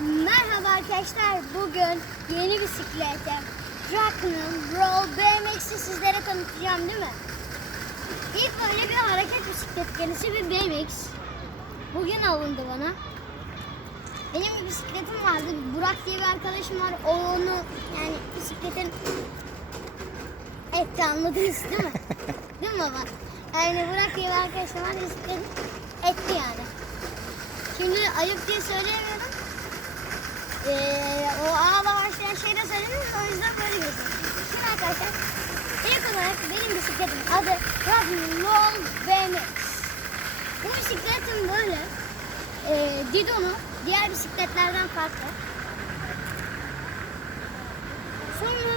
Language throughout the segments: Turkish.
Merhaba arkadaşlar. Bugün yeni bisiklete Rock'n'Roll BMX'i sizlere tanıtacağım değil mi? İlk böyle bir hareket bisiklet kendisi bir BMX. Bugün alındı bana. Benim bir bisikletim vardı. Burak diye bir arkadaşım var. O onu yani bisikletin etti anladınız değil mi? değil mi baba? Yani Burak diye bir arkadaşım var. Bisikletin etti yani. Şimdi ayıp diye söyleyemiyorum. Ee, o ağla başlayan şeyde söylemiyorum o yüzden böyle geçiyorum. Şimdi arkadaşlar ilk olarak benim bisikletim adı Rock'n'Roll BMX. Bu bisikletim böyle e, Didon'u diğer bisikletlerden farklı. Sonra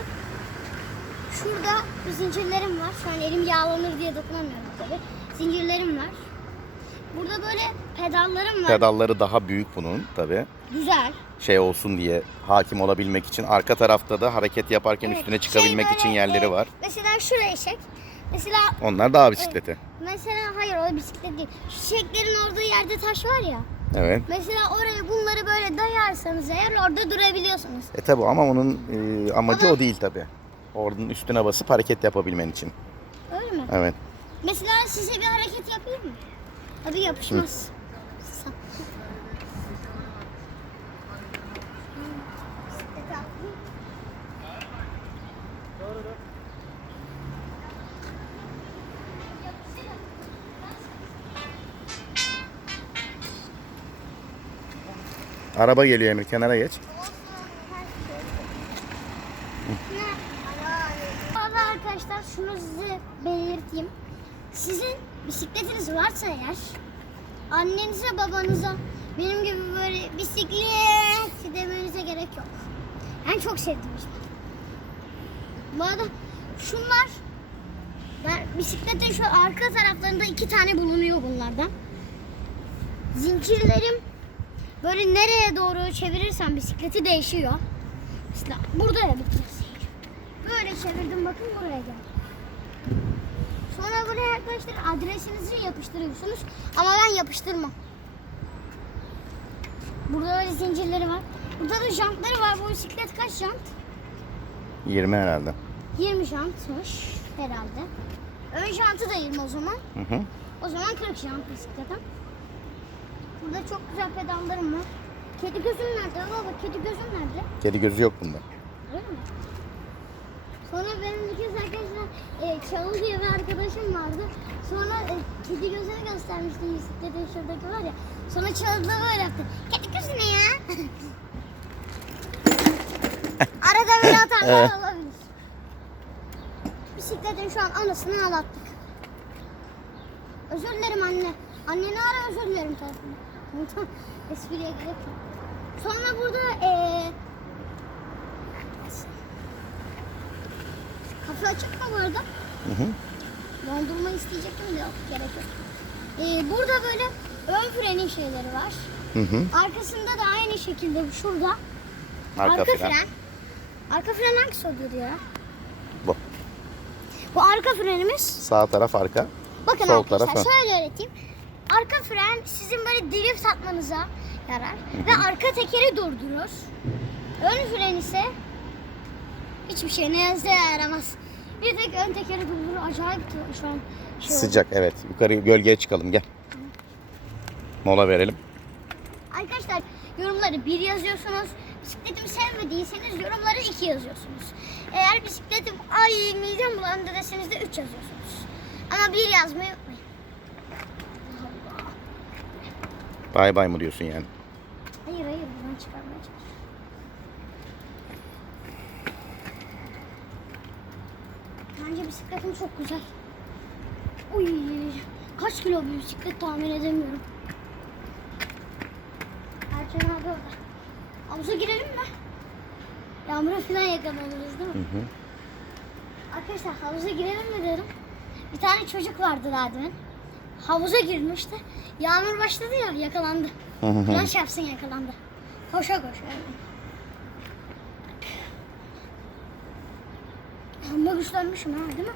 şurada zincirlerim var. Şu an elim yağlanır diye dokunamıyorum tabii. Zincirlerim var. Burada böyle pedallarım var. Pedalları daha büyük bunun tabi. Güzel. Şey olsun diye hakim olabilmek için. Arka tarafta da hareket yaparken Evet, üstüne çıkabilmek şey için böyle, yerleri e, var. Mesela şuraya çek. Mesela Onlar dağ bisikleti. mesela hayır o bisiklet değil. Şu çiçeklerin olduğu yerde taş var ya. Evet. Mesela oraya bunları böyle dayarsanız eğer orada durabiliyorsunuz. E tabi ama onun e, amacı Ama- o değil tabi. Oradan üstüne basıp hareket yapabilmen için. Öyle mi? Evet. Mesela size bir hareket yapayım mı? Tabii yapışmaz. Atlayayım. Araba geliyor Emir kenara geç. Valla arkadaşlar şunu size belirteyim. Sizin bisikletiniz varsa eğer annenize babanıza benim gibi böyle bisiklet demenize gerek yok. Ben çok sevdim işte. Bu arada şunlar ben bisikletin şu arka taraflarında iki tane bulunuyor bunlardan. Zincirlerim böyle nereye doğru çevirirsem bisikleti değişiyor. Mesela burada ya bitmesi. Böyle çevirdim bakın buraya geldi. Sonra buraya arkadaşlar adresinizi yapıştırıyorsunuz. Ama ben yapıştırmam. Burada böyle zincirleri var. Burada da jantları var. Bu bisiklet kaç jant? 20 herhalde. 20 jantmış herhalde. Ön jantı da 20 o zaman. Hı hı. O zaman 40 jant bisikletim. Burada çok güzel pedallarım var. Kedi gözüm nerede? Baba kedi gözüm nerede? Kedi gözü yok bunda. Öyle mi? Sonra benim bir kez arkadaşlar e, Çağıl diye bir arkadaşım vardı. Sonra e, kedi gözünü göstermiştim bisikletin şuradaki var ya. Sonra Çağıl da böyle yaptı. Kedi gözü ne ya? Arada böyle hatanlar Evet. olabilir. Bisikletin şu an anasını ağlattık. Özür dilerim anne. Anneni ara özür dilerim tarafından. Tamam espriye gerek yok. Sonra burada eee Kafe açık mı bu arada? Hı hı. Dondurma isteyecektim de yok gerek yok. Ee, burada böyle ön frenin şeyleri var. Hı hı. Arkasında da aynı şekilde şurada. Arka, fren. Arka fren hangisi oluyordu ya? Bu. Bu arka frenimiz. Sağ taraf arka. Bakın Sol arkadaşlar taraf şöyle öğreteyim. Arka fren sizin böyle drift atmanıza yarar. Ve arka tekeri durdurur. Ön fren ise hiçbir şey ne yazıya yaramaz. Bir tek ön tekeri durdurur. Acayip şu an şey oldu. Sıcak evet. Yukarı gölgeye çıkalım gel. Mola verelim. Arkadaşlar yorumları bir yazıyorsunuz. Bisikletimi sevmediyseniz yorumları iki yazıyorsunuz. Eğer bisikletim ay midem bulandı deseniz de üç yazıyorsunuz. Ama bir yazmayı unutmayın. Bay bay mı diyorsun yani? Hayır hayır buradan çıkarmaya çalışıyorum. Bence bisikletim çok güzel. Uy, kaç kilo bir bisiklet tahmin edemiyorum. Erken abi orada. Havuza girelim mi? Yağmura falan yakalanırız değil mi? Hı hı. Arkadaşlar havuza girelim mi dedim. Bir tane çocuk vardı daha demin. Havuza girmişti. Yağmur başladı ya yakalandı. Hı hı. Flash yapsın yakalandı. Koşa koşa. Amma güçlenmişim ha değil mi?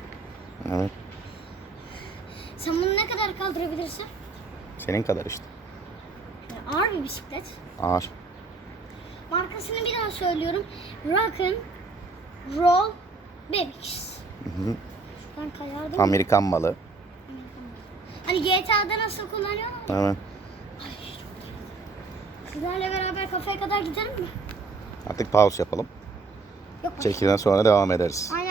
Evet. Sen bunu ne kadar kaldırabilirsin? Senin kadar işte. Ya ağır bir bisiklet. Ağır. markasını bir daha söylüyorum. Rock'n Roll Babies. Ben kayardım. Amerikan malı. Hani GTA'da nasıl kullanıyorlar? Evet. Sizlerle beraber kafeye kadar gidelim mi? Artık pause yapalım. Yok. Çekimden sonra devam ederiz. Aynen.